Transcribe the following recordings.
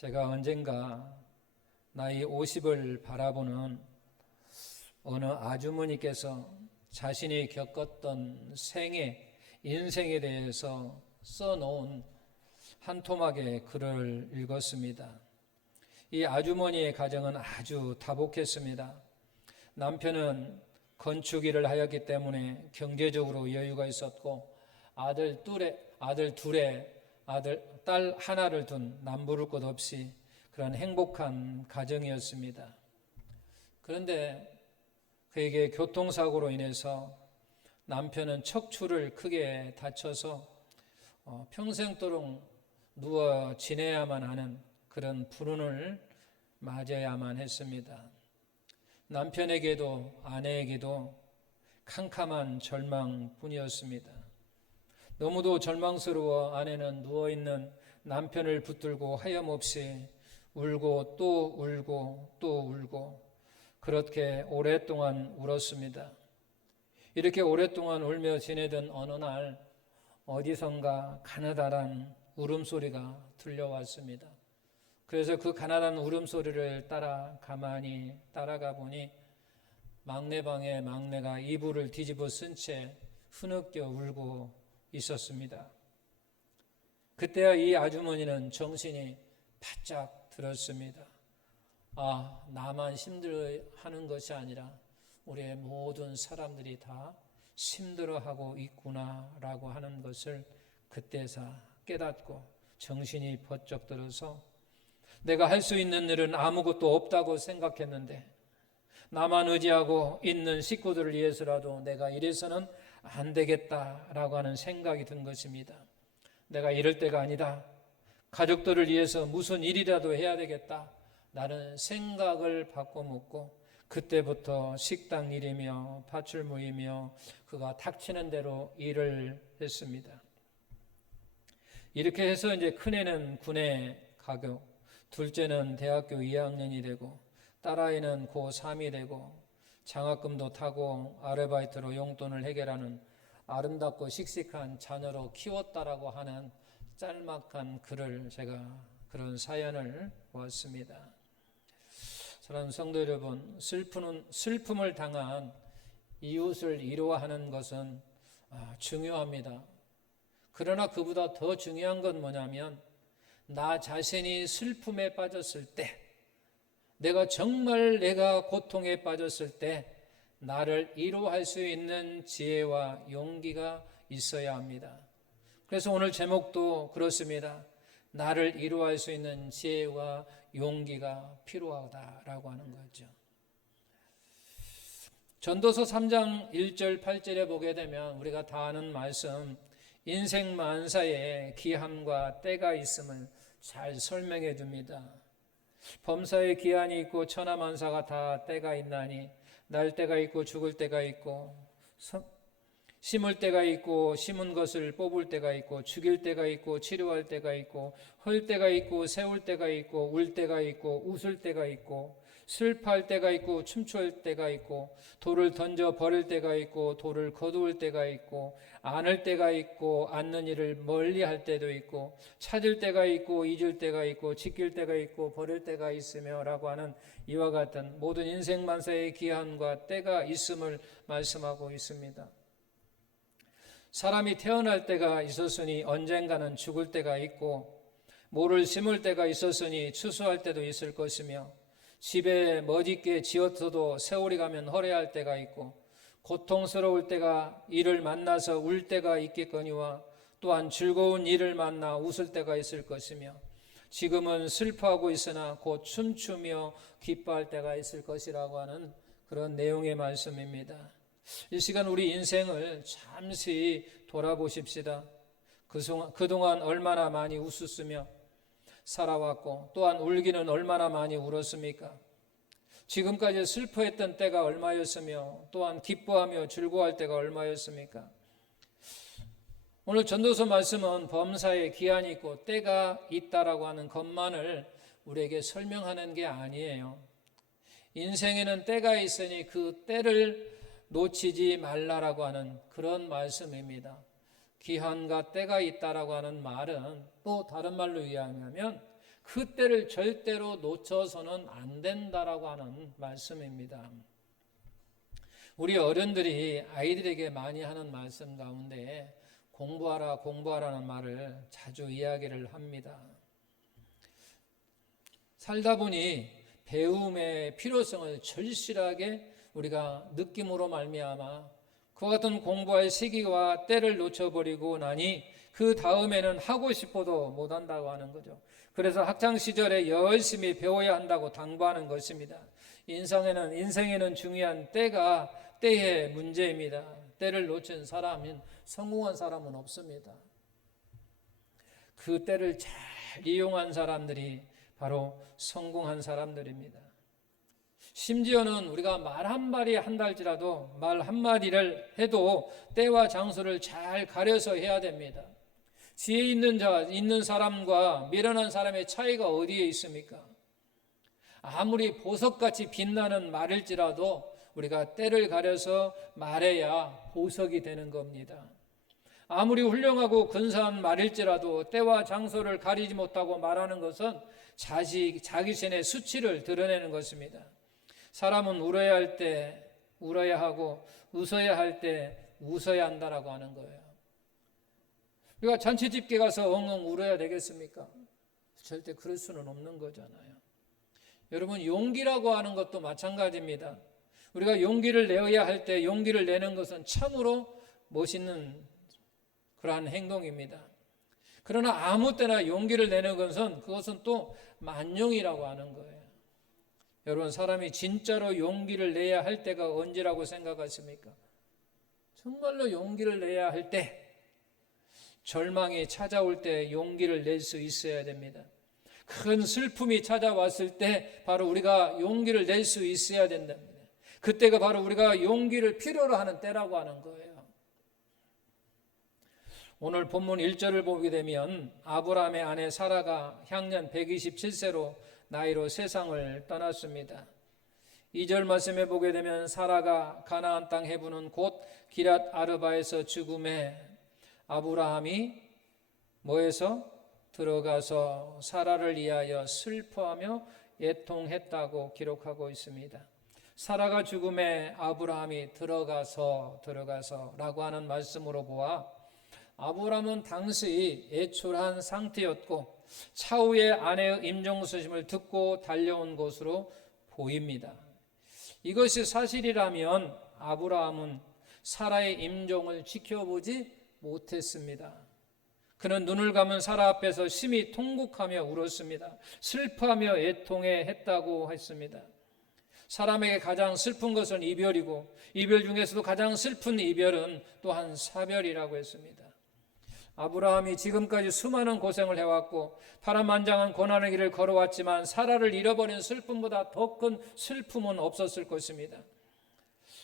제가 언젠가 나이 50을 바라보는 어느 아주머니께서 자신이 겪었던 생애, 인생에 대해서 써놓은 한 토막의 글을 읽었습니다. 이 아주머니의 가정은 아주 다복했습니다. 남편은 건축 일을 하였기 때문에 경제적으로 여유가 있었고 아들 둘에 아들 둘에 아들 딸 하나를 둔 남부를 것 없이 그런 행복한 가정이었습니다. 그런데 그에게 교통사고로 인해서 남편은 척추를 크게 다쳐서 어, 평생도록 누워 지내야만 하는 그런 불운을 맞아야만 했습니다. 남편에게도 아내에게도 캄캄한 절망뿐이었습니다. 너무도 절망스러워 아내는 누워있는 남편을 붙들고 하염없이 울고 또 울고 또 울고 그렇게 오랫동안 울었습니다. 이렇게 오랫동안 울며 지내던 어느 날 어디선가 가느다란 울음소리가 들려왔습니다. 그래서 그 가난한 울음소리를 따라 가만히 따라가 보니 막내 방에 막내가 이불을 뒤집어 쓴 채 흐느껴 울고 있었습니다. 그때야 이 아주머니는 정신이 바짝 들었습니다. 아, 나만 힘들어하는 것이 아니라 우리의 모든 사람들이 다 힘들어하고 있구나라고 하는 것을 그때서 깨닫고 정신이 번쩍 들어서 내가 할 수 있는 일은 아무것도 없다고 생각했는데 나만 의지하고 있는 식구들을 위해서라도 내가 이래서는 안 되겠다라고 하는 생각이 든 것입니다. 내가 이럴 때가 아니다. 가족들을 위해서 무슨 일이라도 해야 되겠다. 나는 생각을 바꿔먹고 그때부터 식당 일이며 파출무이며 그가 닥치는 대로 일을 했습니다. 이렇게 해서 이제 큰애는 군에 가고 둘째는 대학교 2학년이 되고 딸아이는 고3이 되고 장학금도 타고 아르바이트로 용돈을 해결하는 아름답고 씩씩한 자녀로 키웠다라고 하는 짤막한 글을 제가 그런 사연을 보았습니다. 사랑하는 성도 여러분, 슬픔은, 슬픔을 당한 이웃을 이루어하는 것은 아, 중요합니다. 그러나 그보다 더 중요한 건 뭐냐면 나 자신이 슬픔에 빠졌을 때 내가 정말 내가 고통에 빠졌을 때 나를 위로할 수 있는 지혜와 용기가 있어야 합니다. 그래서 오늘 제목도 그렇습니다. 나를 위로할 수 있는 지혜와 용기가 필요하다라고 하는 거죠. 전도서 3장 1절 8절에 보게 되면 우리가 다 아는 말씀 인생 만사에 기한과 때가 있음을 잘 설명해 줍니다. 범사에 기한이 있고 천하 만사가 다 때가 있나니 날 때가 있고 죽을 때가 있고 심을 때가 있고 심은 것을 뽑을 때가 있고 죽일 때가 있고 치료할 때가 있고 헐 때가 있고 세울 때가 있고 울 때가 있고 웃을 때가 있고 슬퍼할 때가 있고 춤출 때가 있고 돌을 던져 버릴 때가 있고 돌을 거두을 때가 있고 안을 때가 있고 앉는 일을 멀리 할 때도 있고 찾을 때가 있고 잊을 때가 있고 지킬 때가 있고 버릴 때가 있으며라고 하는 이와 같은 모든 인생 만사의 기한과 때가 있음을 말씀하고 있습니다. 사람이 태어날 때가 있었으니 언젠가는 죽을 때가 있고 모를 심을 때가 있었으니 추수할 때도 있을 것이며 집에 멋있게 지었어도 세월이 가면 허례할 때가 있고 고통스러울 때가 이를 만나서 울 때가 있겠거니와 또한 즐거운 일을 만나 웃을 때가 있을 것이며 지금은 슬퍼하고 있으나 곧 춤추며 기뻐할 때가 있을 것이라고 하는 그런 내용의 말씀입니다. 이 시간 우리 인생을 잠시 돌아보십시다. 그동안 얼마나 많이 웃었으며 살아왔고 또한 울기는 얼마나 많이 울었습니까? 지금까지 슬퍼했던 때가 얼마였으며 또한 기뻐하며 즐거워할 때가 얼마였습니까? 오늘 전도서 말씀은 범사에 기한이 있고 때가 있다라고 하는 것만을 우리에게 설명하는 게 아니에요. 인생에는 때가 있으니 그 때를 놓치지 말라라고 하는 그런 말씀입니다. 기한과 때가 있다라고 하는 말은 또 다른 말로 이해하면 그 때를 절대로 놓쳐서는 안 된다라고 하는 말씀입니다. 우리 어른들이 아이들에게 많이 하는 말씀 가운데 공부하라 공부하라는 말을 자주 이야기를 합니다. 살다 보니 배움의 필요성을 절실하게 우리가 느낌으로 말미암아 그와 같은 공부할 시기와 때를 놓쳐버리고 나니 그 다음에는 하고 싶어도 못한다고 하는 거죠. 그래서 학창 시절에 열심히 배워야 한다고 당부하는 것입니다. 인생에는 인생에는 중요한 때가 때의 문제입니다. 때를 놓친 사람은 성공한 사람은 없습니다. 그 때를 잘 이용한 사람들이 바로 성공한 사람들입니다. 심지어는 우리가 말 한마디 한달지라도 말 한마디를 해도 때와 장소를 잘 가려서 해야 됩니다. 지혜 있는 자, 있는 사람과 미련한 사람의 차이가 어디에 있습니까? 아무리 보석같이 빛나는 말일지라도 우리가 때를 가려서 말해야 보석이 되는 겁니다. 아무리 훌륭하고 근사한 말일지라도 때와 장소를 가리지 못하고 말하는 것은 자식, 자기 신의 수치를 드러내는 것입니다. 사람은 울어야 할 때 울어야 하고 웃어야 할 때 웃어야 한다라고 하는 거예요. 우리가 잔치 집게 가서 엉엉 울어야 되겠습니까? 절대 그럴 수는 없는 거잖아요. 여러분 용기라고 하는 것도 마찬가지입니다. 우리가 용기를 내어야 할 때 용기를 내는 것은 참으로 멋있는 그러한 행동입니다. 그러나 아무 때나 용기를 내는 것은 그것은 또 만용이라고 하는 거예요. 여러분 사람이 진짜로 용기를 내야 할 때가 언제라고 생각하십니까? 정말로 용기를 내야 할 때, 절망이 찾아올 때 용기를 낼 수 있어야 됩니다. 큰 슬픔이 찾아왔을 때 바로 우리가 용기를 낼 수 있어야 된답니다. 그때가 바로 우리가 용기를 필요로 하는 때라고 하는 거예요. 오늘 본문 1절을 보게 되면 아브라함의 아내 사라가 향년 127세로 나이로 세상을 떠났습니다. 2절 말씀에 보게 되면 사라가 가나안 땅 해부는 곧 기랏 아르바에서 죽음에 아브라함이 뭐에서 들어가서 사라를 위하여 슬퍼하며 애통했다고 기록하고 있습니다. 사라가 죽음에 아브라함이 들어가서 들어가서라고 하는 말씀으로 보아 아브라함은 당시 애출한 상태였고 차후에 아내의 임종수심을 듣고 달려온 것으로 보입니다. 이것이 사실이라면 아브라함은 사라의 임종을 지켜보지 못했습니다. 그는 눈을 감은 사라 앞에서 심히 통곡하며 울었습니다. 슬퍼하며 애통해 했다고 했습니다. 사람에게 가장 슬픈 것은 이별이고 이별 중에서도 가장 슬픈 이별은 또한 사별이라고 했습니다. 아브라함이 지금까지 수많은 고생을 해왔고 파란만장한 고난의 길을 걸어왔지만 사라를 잃어버린 슬픔보다 더 큰 슬픔은 없었을 것입니다.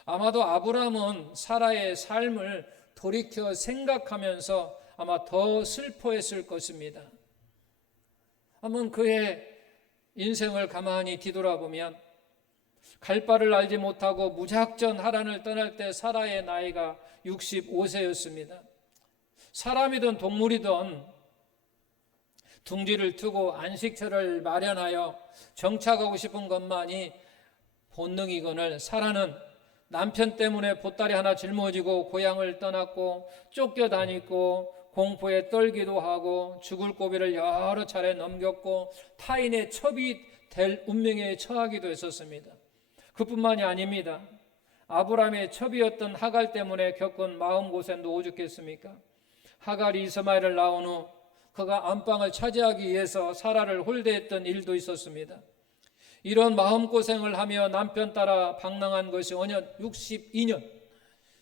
아마도 아브라함은 사라의 삶을 돌이켜 생각하면서 아마 더 슬퍼했을 것입니다. 한번 그의 인생을 가만히 뒤돌아보면 갈 바를 알지 못하고 무작정 하란을 떠날 때 사라의 나이가 65세였습니다. 사람이든 동물이든 둥지를 트고 안식처를 마련하여 정착하고 싶은 것만이 본능이거늘 사라는 남편 때문에 보따리 하나 짊어지고 고향을 떠났고 쫓겨다니고 공포에 떨기도 하고 죽을 고비를 여러 차례 넘겼고 타인의 첩이 될 운명에 처하기도 했었습니다. 그뿐만이 아닙니다. 아브라함의 첩이었던 하갈 때문에 겪은 마음고생도 오죽했습니까? 하갈이 이스마엘을 낳은 후 그가 안방을 차지하기 위해서 사라를 홀대했던 일도 있었습니다. 이런 마음고생을 하며 남편 따라 방랑한 것이 5년 62년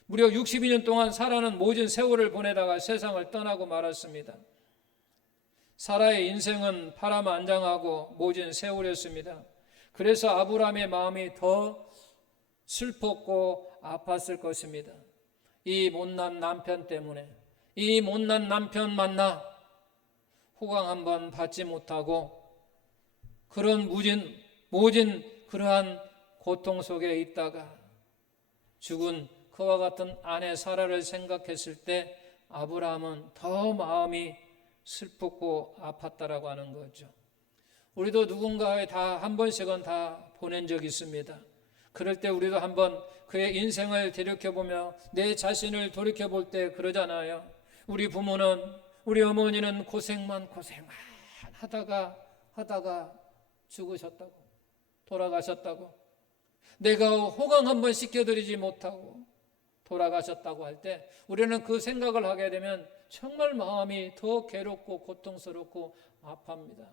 무려 62년 동안 사라는 모진 세월을 보내다가 세상을 떠나고 말았습니다. 사라의 인생은 파란만장하고 모진 세월이었습니다. 그래서 아브라함의 마음이 더 슬펐고 아팠을 것입니다. 이 못난 남편 때문에 이 못난 남편 만나 호강 한번 받지 못하고 그런 무진 모진 그러한 고통 속에 있다가 죽은 그와 같은 아내 사라를 생각했을 때 아브라함은 더 마음이 슬펐고 아팠다라고 하는 거죠. 우리도 누군가에 다 한 번씩은 다 보낸 적이 있습니다. 그럴 때 우리도 한번 그의 인생을 되돌켜보며 내 자신을 돌이켜볼 때 그러잖아요. 우리 부모는, 우리 어머니는 고생만 고생만 하다가, 하다가 죽으셨다고, 돌아가셨다고. 내가 호강 한번 시켜드리지 못하고 돌아가셨다고 할 때 우리는 그 생각을 하게 되면 정말 마음이 더 괴롭고 고통스럽고 아파합니다.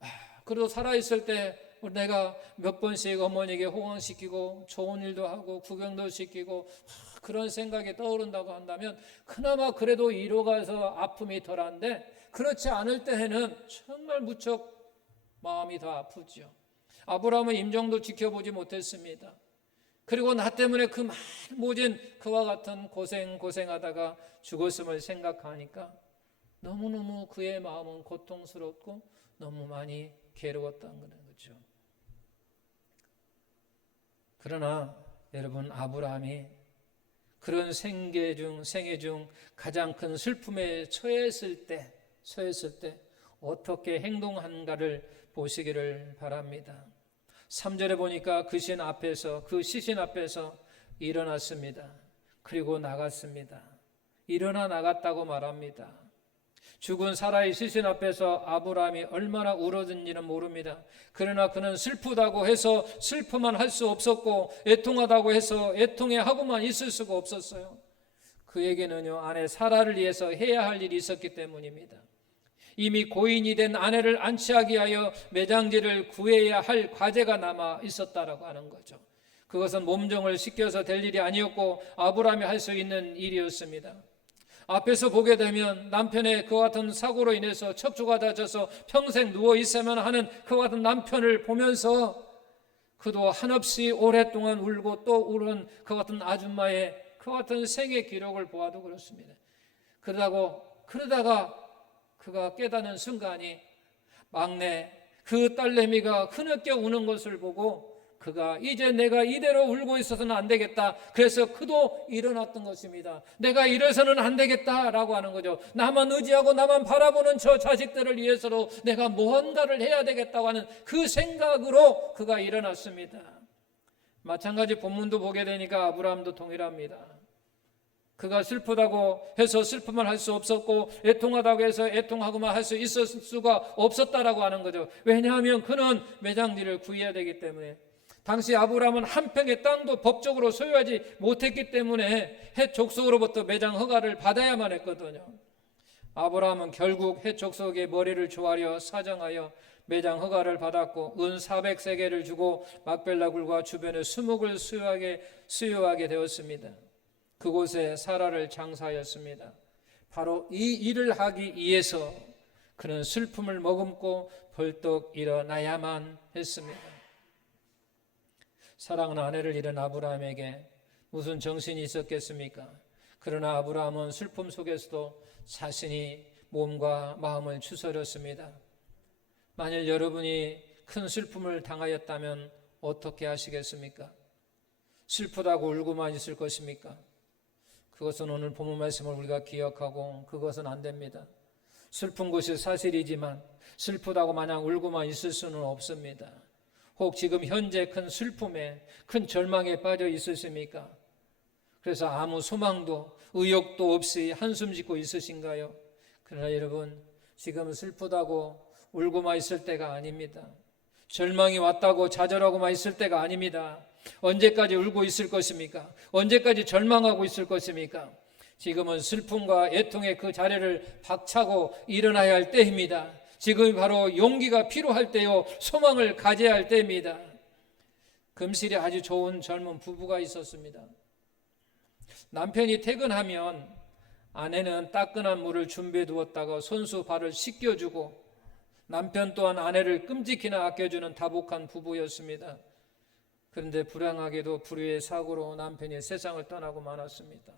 아, 그래도 살아있을 때 내가 몇 번씩 어머니에게 호강시키고 좋은 일도 하고 구경도 시키고 아, 그런 생각이 떠오른다고 한다면 그나마 그래도 위로가 서 아픔이 덜한데 그렇지 않을 때에는 정말 무척 마음이 더 아프죠. 아브라함은 임종도 지켜보지 못했습니다. 그리고 나 때문에 그 모진 그와 같은 고생 고생하다가 죽었음을 생각하니까 너무너무 그의 마음은 고통스럽고 너무 많이 괴로웠다는 거죠. 그러나 여러분 아브라함이 그런 생계 중 생애 중 가장 큰 슬픔에 처했을 때 처했을 때 어떻게 행동한가를 보시기를 바랍니다. 3절에 보니까 그 신 앞에서 그 시신 앞에서 일어났습니다. 그리고 나갔습니다. 일어나 나갔다고 말합니다. 죽은 사라의 시신 앞에서 아브라함이 얼마나 울어든지는 모릅니다. 그러나 그는 슬프다고 해서 슬프만 할 수 없었고 애통하다고 해서 애통해 하고만 있을 수가 없었어요. 그에게는요 아내 사라를 위해서 해야 할 일이 있었기 때문입니다. 이미 고인이 된 아내를 안치하기 위하여 매장지를 구해야 할 과제가 남아 있었다라고 하는 거죠. 그것은 몸종을 씻겨서 될 일이 아니었고 아브라함이 할 수 있는 일이었습니다. 앞에서 보게 되면 남편의 그 같은 사고로 인해서 척추가 다쳐서 평생 누워 있어야만 하는 그 같은 남편을 보면서 그도 한없이 오랫동안 울고 또 울은 그 같은 아줌마의 그 같은 생애 기록을 보아도 그렇습니다. 그러다고 그러다가 그가 깨닫는 순간이 막내 그 딸내미가 흐느껴 우는 것을 보고 그가 이제 내가 이대로 울고 있어서는 안 되겠다. 그래서 그도 일어났던 것입니다. 내가 이래서는 안 되겠다라고 하는 거죠. 나만 의지하고 나만 바라보는 저 자식들을 위해서도 내가 무언가를 해야 되겠다고 하는 그 생각으로 그가 일어났습니다. 마찬가지 본문도 보게 되니까 아브라함도 동일합니다. 그가 슬프다고 해서 슬픔을 할 수 없었고 애통하다고 해서 애통하고만 할 수 있었을 수가 없었다라고 하는 거죠. 왜냐하면 그는 매장지를 구해야 되기 때문에 당시 아브라함은 한 평의 땅도 법적으로 소유하지 못했기 때문에 해 족속으로부터 매장 허가를 받아야만 했거든요. 아브라함은 결국 해 족속의 머리를 조아려 사정하여 매장 허가를 받았고 은 400세계를 주고 막벨라 굴과 주변의 수목을 수요하게 수요하게 되었습니다. 그곳에 사라를 장사하였습니다. 바로 이 일을 하기 위해서 그는 슬픔을 머금고 벌떡 일어나야만 했습니다. 사랑하는 아내를 잃은 아브라함에게 무슨 정신이 있었겠습니까? 그러나 아브라함은 슬픔 속에서도 자신이 몸과 마음을 추스렸습니다. 만일 여러분이 큰 슬픔을 당하였다면 어떻게 하시겠습니까? 슬프다고 울고만 있을 것입니까? 그것은 오늘 본문 말씀을 우리가 기억하고 그것은 안 됩니다. 슬픈 것이 사실이지만 슬프다고 마냥 울고만 있을 수는 없습니다. 혹 지금 현재 큰 슬픔에 큰 절망에 빠져 있으십니까? 그래서 아무 소망도 의욕도 없이 한숨 짓고 있으신가요? 그러나 여러분 지금 슬프다고 울고만 있을 때가 아닙니다. 절망이 왔다고 좌절하고만 있을 때가 아닙니다. 언제까지 울고 있을 것입니까? 언제까지 절망하고 있을 것입니까? 지금은 슬픔과 애통의 그 자리를 박차고 일어나야 할 때입니다. 지금이 바로 용기가 필요할 때요, 소망을 가져야 할 때입니다. 금실에 아주 좋은 젊은 부부가 있었습니다. 남편이 퇴근하면 아내는 따끈한 물을 준비해 두었다가 손수 발을 씻겨주고 남편 또한 아내를 끔찍히나 아껴주는 다복한 부부였습니다. 그런데 불행하게도 불의의 사고로 남편이 세상을 떠나고 말았습니다.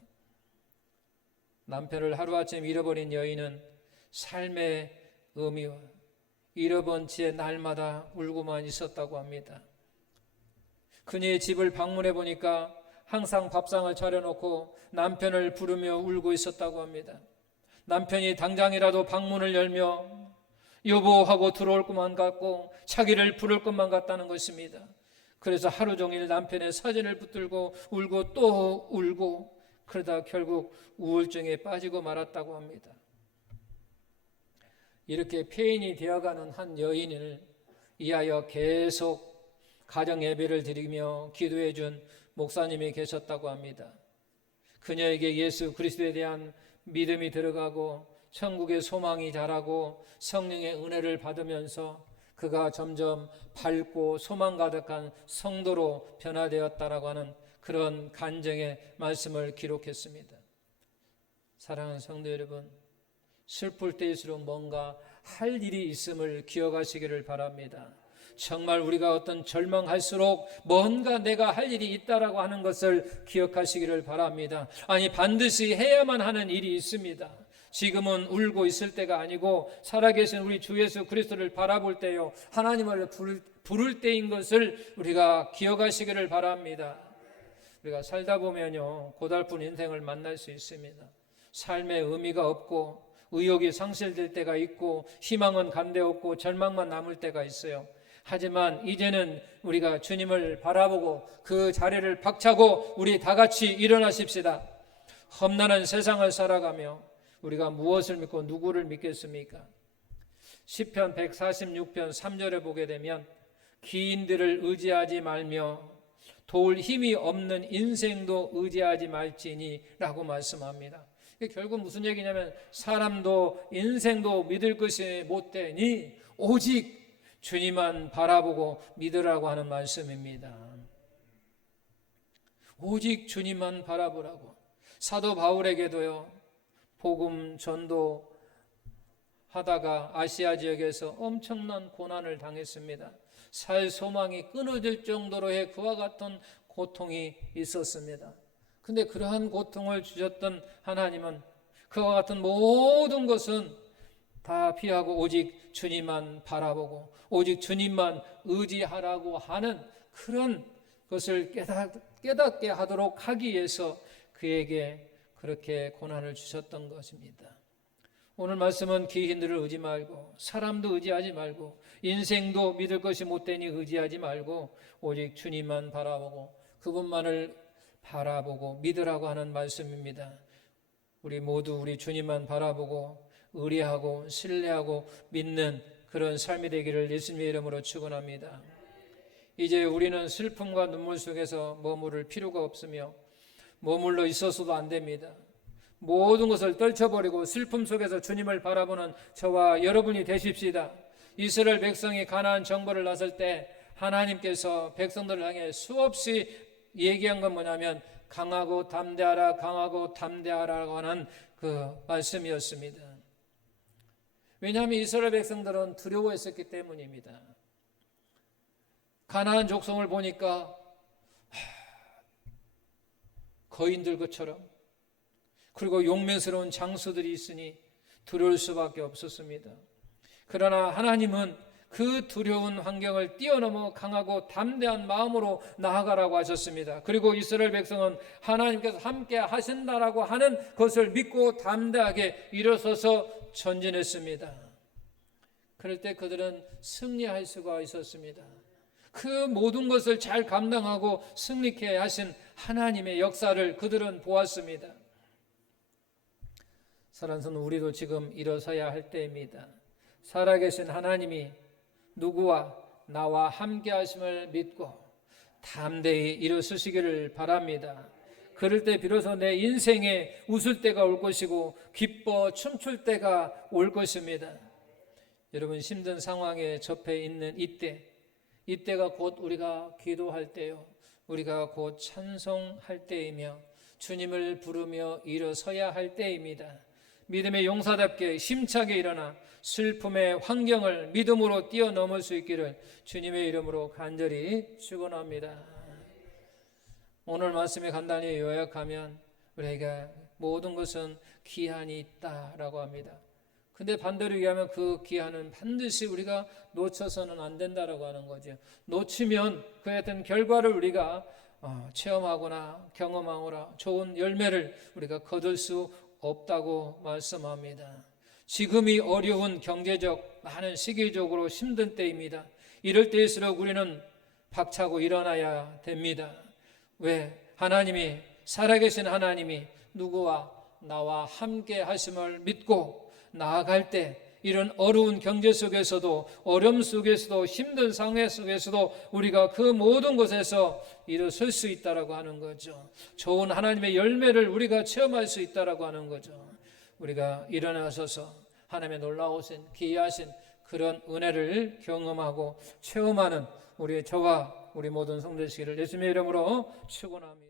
남편을 하루아침 잃어버린 여인은 삶의 의미와 잃어본 채 날마다 울고만 있었다고 합니다. 그녀의 집을 방문해 보니까 항상 밥상을 차려놓고 남편을 부르며 울고 있었다고 합니다. 남편이 당장이라도 방문을 열며 여보하고 들어올 것만 같고 자기를 부를 것만 같다는 것입니다. 그래서 하루 종일 남편의 사진을 붙들고 울고 또 울고 그러다 결국 우울증에 빠지고 말았다고 합니다. 이렇게 폐인이 되어가는 한 여인을 이하여 계속 가정 예배를 드리며 기도해 준 목사님이 계셨다고 합니다. 그녀에게 예수 그리스도에 대한 믿음이 들어가고 천국의 소망이 자라고 성령의 은혜를 받으면서 그가 점점 밝고 소망 가득한 성도로 변화되었다라고 하는 그런 간증의 말씀을 기록했습니다. 사랑하는 성도 여러분, 슬플 때일수록 뭔가 할 일이 있음을 기억하시기를 바랍니다. 정말 우리가 어떤 절망할수록 뭔가 내가 할 일이 있다라고 하는 것을 기억하시기를 바랍니다. 아니 반드시 해야만 하는 일이 있습니다. 지금은 울고 있을 때가 아니고 살아계신 우리 주 예수 그리스도를 바라볼 때요 하나님을 부를, 부를 때인 것을 우리가 기억하시기를 바랍니다. 우리가 살다 보면요 고달픈 인생을 만날 수 있습니다. 삶의 의미가 없고 의욕이 상실될 때가 있고 희망은 간데없고 절망만 남을 때가 있어요. 하지만 이제는 우리가 주님을 바라보고 그 자리를 박차고 우리 다 같이 일어나십시다. 험난한 세상을 살아가며 우리가 무엇을 믿고 누구를 믿겠습니까? 시편 146편 3절에 보게 되면 기인들을 의지하지 말며 도울 힘이 없는 인생도 의지하지 말지니라고 말씀합니다. 결국 무슨 얘기냐면 사람도 인생도 믿을 것이 못 되니 오직 주님만 바라보고 믿으라고 하는 말씀입니다. 오직 주님만 바라보라고. 사도 바울에게도요, 복음 전도 하다가 아시아 지역에서 엄청난 고난을 당했습니다. 살 소망이 끊어질 정도로의 그와 같은 고통이 있었습니다. 근데 그러한 고통을 주셨던 하나님은 그와 같은 모든 것은 다 피하고 오직 주님만 바라보고 오직 주님만 의지하라고 하는 그런 것을 깨닫, 깨닫게 하도록 하기 위해서 그에게 그렇게 고난을 주셨던 것입니다. 오늘 말씀은 기hin들을 의지 말고 사람도 의지하지 말고 인생도 믿을 것이 못되니 의지하지 말고 오직 주님만 바라보고 그분만을 바라보고 믿으라고 하는 말씀입니다. 우리 모두 우리 주님만 바라보고 의리하고 신뢰하고 믿는 그런 삶이 되기를 예수님의 이름으로 축원합니다. 이제 우리는 슬픔과 눈물 속에서 머무를 필요가 없으며 머물러 있어서도 안 됩니다. 모든 것을 떨쳐버리고 슬픔 속에서 주님을 바라보는 저와 여러분이 되십시다. 이스라엘 백성이 가나안 정벌을 나설 때 하나님께서 백성들을 향해 수없이 얘기한 건 뭐냐면 강하고 담대하라 강하고 담대하라고 하는 그 말씀이었습니다. 왜냐하면 이스라엘 백성들은 두려워했었기 때문입니다. 가나안 족속을 보니까 거인들 것처럼 그리고 용맹스러운 장수들이 있으니 두려울 수밖에 없었습니다. 그러나 하나님은 그 두려운 환경을 뛰어넘어 강하고 담대한 마음으로 나아가라고 하셨습니다. 그리고 이스라엘 백성은 하나님께서 함께 하신다라고 하는 것을 믿고 담대하게 일어서서 전진했습니다. 그럴 때 그들은 승리할 수가 있었습니다. 그 모든 것을 잘 감당하고 승리케 하신 하나님의 역사를 그들은 보았습니다. 사랑하는 우리도 지금 일어서야 할 때입니다. 살아계신 하나님이 누구와 나와 함께 하심을 믿고 담대히 일어서시기를 바랍니다. 그럴 때 비로소 내 인생에 웃을 때가 올 것이고 기뻐 춤출 때가 올 것입니다. 여러분 힘든 상황에 접해 있는 이때 이때가 곧 우리가 기도할 때요. 우리가 곧 찬송할 때이며 주님을 부르며 일어서야 할 때입니다. 믿음의 용사답게 힘차게 일어나 슬픔의 환경을 믿음으로 뛰어넘을 수 있기를 주님의 이름으로 간절히 축원합니다. 오늘 말씀에 간단히 요약하면 우리에게 모든 것은 기한이 있다라고 합니다. 근데 반대로 얘기하면 그 기한은 반드시 우리가 놓쳐서는 안 된다라고 하는 거죠. 놓치면 그에 어떤 결과를 우리가 어, 체험하거나 경험하거나 좋은 열매를 우리가 거둘 수 없다고 말씀합니다. 지금이 어려운 경제적 많은 시기적으로 힘든 때입니다. 이럴 때일수록 우리는 박차고 일어나야 됩니다. 왜? 하나님이 살아계신 하나님이 누구와 나와 함께 하심을 믿고 나아갈 때 이런 어려운 경제 속에서도 어려움 속에서도 힘든 상황 속에서도 우리가 그 모든 곳에서 일어설 수 있다라고 하는 거죠. 좋은 하나님의 열매를 우리가 체험할 수 있다라고 하는 거죠. 우리가 일어나서서 하나님의 놀라우신 기이하신 그런 은혜를 경험하고 체험하는 우리 저와 우리 모든 성도시기를 예수님의 이름으로 축원합니다.